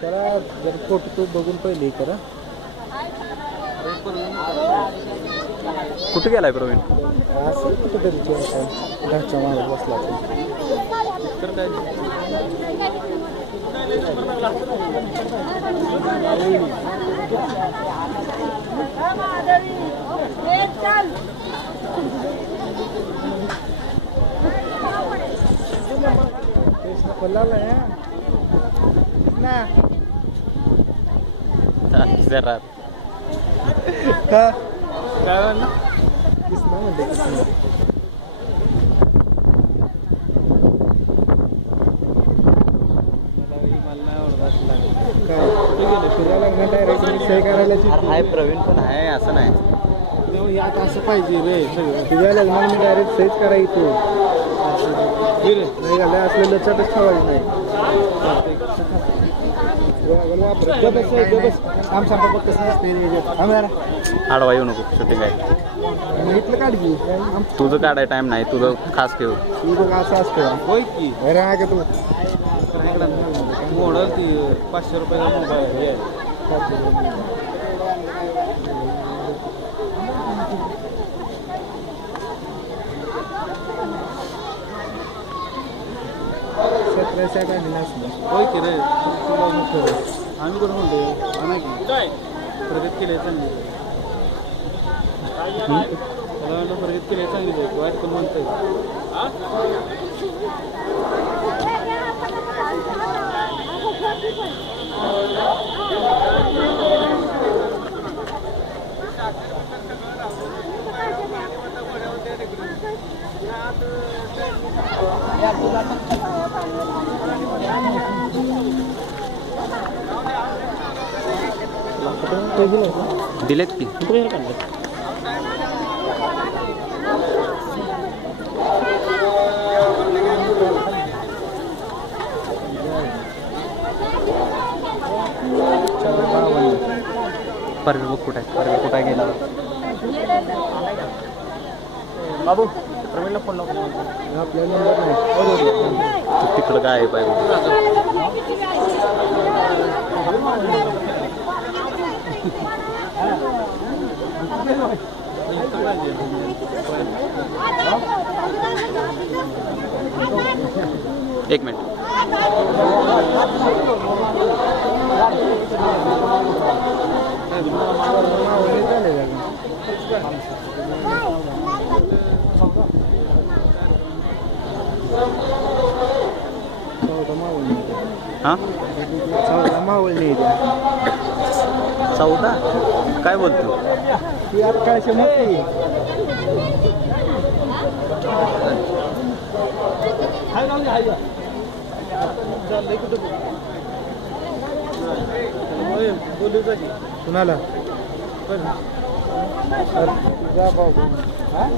त्याला जर फोटो तो बघून पहिले हे करा. कुठे गेलाय प्रवीण? असं कुठेतरी घरच्या मागे बसला तर काय पल्लाला ना जरा का काय म्हणलं कृष्णा म्हणते कृष्णा हाय प्रवीण पण आहे असं नाही. यात असं पाहिजे रे सगळं तुझ्या लग्नाला मी डायरेक्ट सहीच करायचो नाही घालाय असलं लक्षातच ठेवायचं नाही. आडवा येऊ नको शूटिंग आहे. इथलं काढली तुझं काढाय टाइम नाही तुझं खास ठेव. तू असं असतं होय की अरे का तू मॉडल ती 500 रुपयाचा मोबाईल सतराशे काढली नसलं होय की रे आम्ही कोण म्हणतो आणा की काय प्रगत केले चांगली त्याला प्रगत केले चांगली वाईट कोण म्हणतंय दिलेत की परवे बघ कुठे परवे कुठे गेला बाबू प्रवीणला फोन लावतो आपल्या नंबर नाही तिकडं काय आहे पाहिजे एक मिनिट हां 14 मावळ नाही द्या 14 काय बोलतो ती आता काय मोठी कुणाला जा बाबू हा